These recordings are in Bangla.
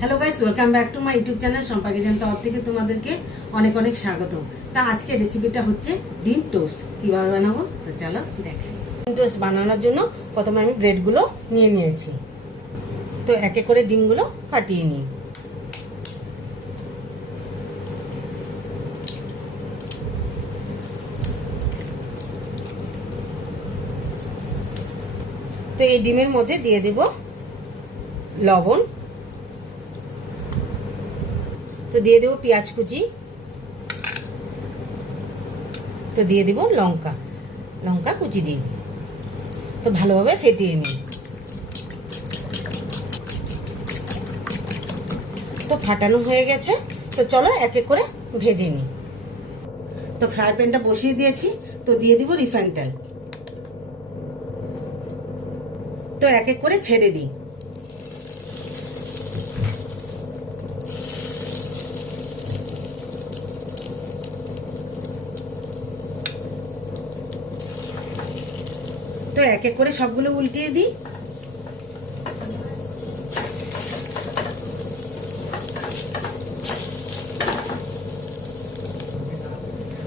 Hello guys, welcome back to my YouTube channel Shampa kitchen তরফ থেকে তোমাদেরকে অনেক অনেক স্বাগত। তা আজকে রেসিপিটা হচ্ছে ডিম টোস্ট। কিভাবে বানাবো তো চলো দেখাই। ডিম টোস্ট বানানোর জন্য প্রথমে আমি ব্রেডগুলো নিয়ে নিয়েছি। তো এক এক করে ডিমগুলো ফাটিয়ে নিই। তো এই ডিমের মধ্যে দিয়ে দেব লবণ, তো দিয়ে দেবো পেঁয়াজ কুচি, তো দিয়ে দেবো লঙ্কা কুচি দিয়ে তো ভালোভাবে ফেটিয়ে নিই। তো ফাটানো হয়ে গেছে, তো চলো এক এক করে ভেজে নিই। তো ফ্রাই প্যানটা বসিয়ে দিয়েছি, তো দিয়ে দিব রিফাইন তেল। তো এক এক করে ছেড়ে দিই। তো এক এক করে সবগুলো উল্টিয়ে দিই।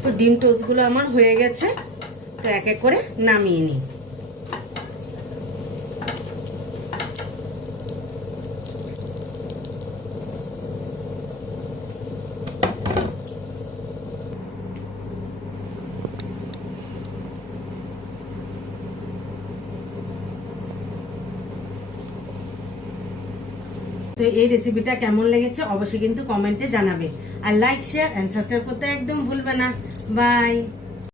তো ডিম টোস্টগুলো আমার হয়ে গেছে, তো এক এক করে নামিয়ে নিই। তো এই রেসিপিটা কেমন লেগেছে অবশ্যই কিন্তু কমেন্টে জানাবে, আর লাইক শেয়ার এন্ড সাবস্ক্রাইব করতে একদম ভুলবে না। বাই।